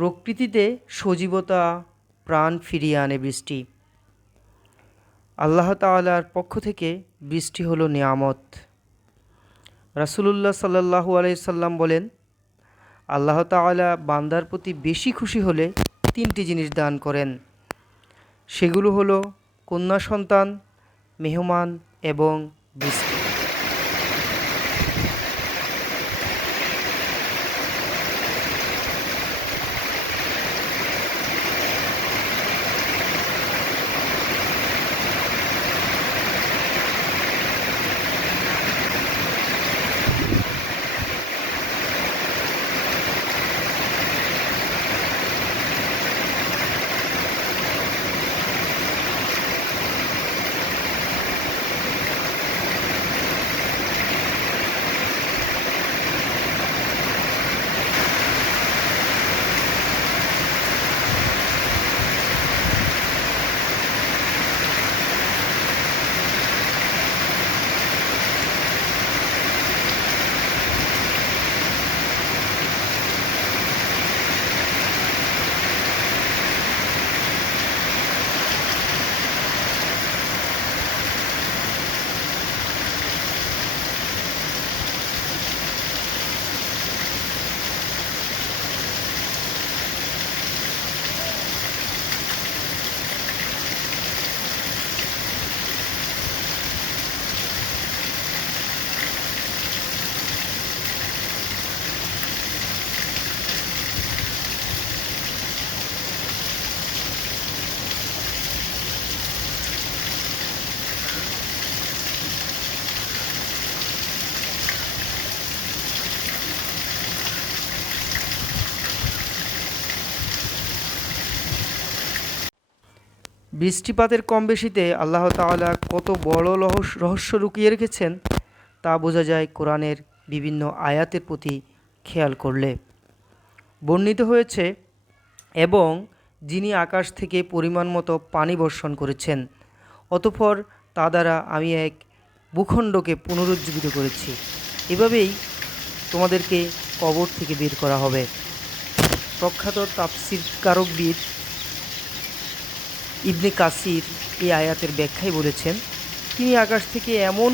প্রকৃতিতে সজীবতা, প্রাণ ফিরিয়ে আনে বৃষ্টি। আল্লাহ তাআলার পক্ষ থেকে বৃষ্টি হলো নিয়ামত। রাসূলুল্লাহ সাল্লাল্লাহু আলাইহি সাল্লাম বলেন, আল্লাহ তাআলা বান্দার প্রতি বেশি খুশি হলে তিনটি জিনিস দান করেন। সেগুলো হলো কন্যা সন্তান, মেহমান এবং বৃষ্টি। বৃষ্টিপাতের কম বেশিতে আল্লাহ তাআলা কত বড় রহস্য লুকিয়ে রেখেছেন তা বোঝা যায় কোরআনের বিভিন্ন আয়াতের প্রতি খেয়াল করলে। বর্ণিত হয়েছে, এবং যিনি আকাশ থেকে পরিমাণ মতো পানি বর্ষণ করেছেন, অতঃপর তা দ্বারা আমি এক ভূখণ্ডকে পুনরুজ্জীবিত করেছি। এভাবেই তোমাদেরকে কবর থেকে বের করা হবে। প্রখ্যাত তাফসীরকারকবিদ ইবনে কাসির এই আয়াতের ব্যাখ্যায় বলেছেন, তিনি আকাশ থেকে এমন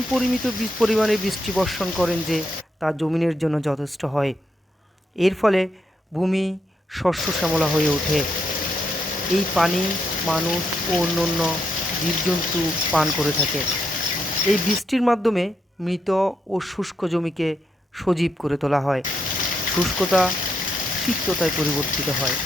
পরিমাণে বৃষ্টি বর্ষণ করেন যে তা জমিনের জন্য যথেষ্ট হয়। এর ফলে ভূমি শস্য শ্যামলা হয়ে ওঠে। এই পানি মানুষ ও অন্যান্য জীবজন্তু পান করে থাকে। এই বৃষ্টির মাধ্যমে মৃত ও শুষ্ক জমিকে সজীব করে তোলা হয়। শুষ্কতা সিক্ততায় পরিবর্তিত হয়।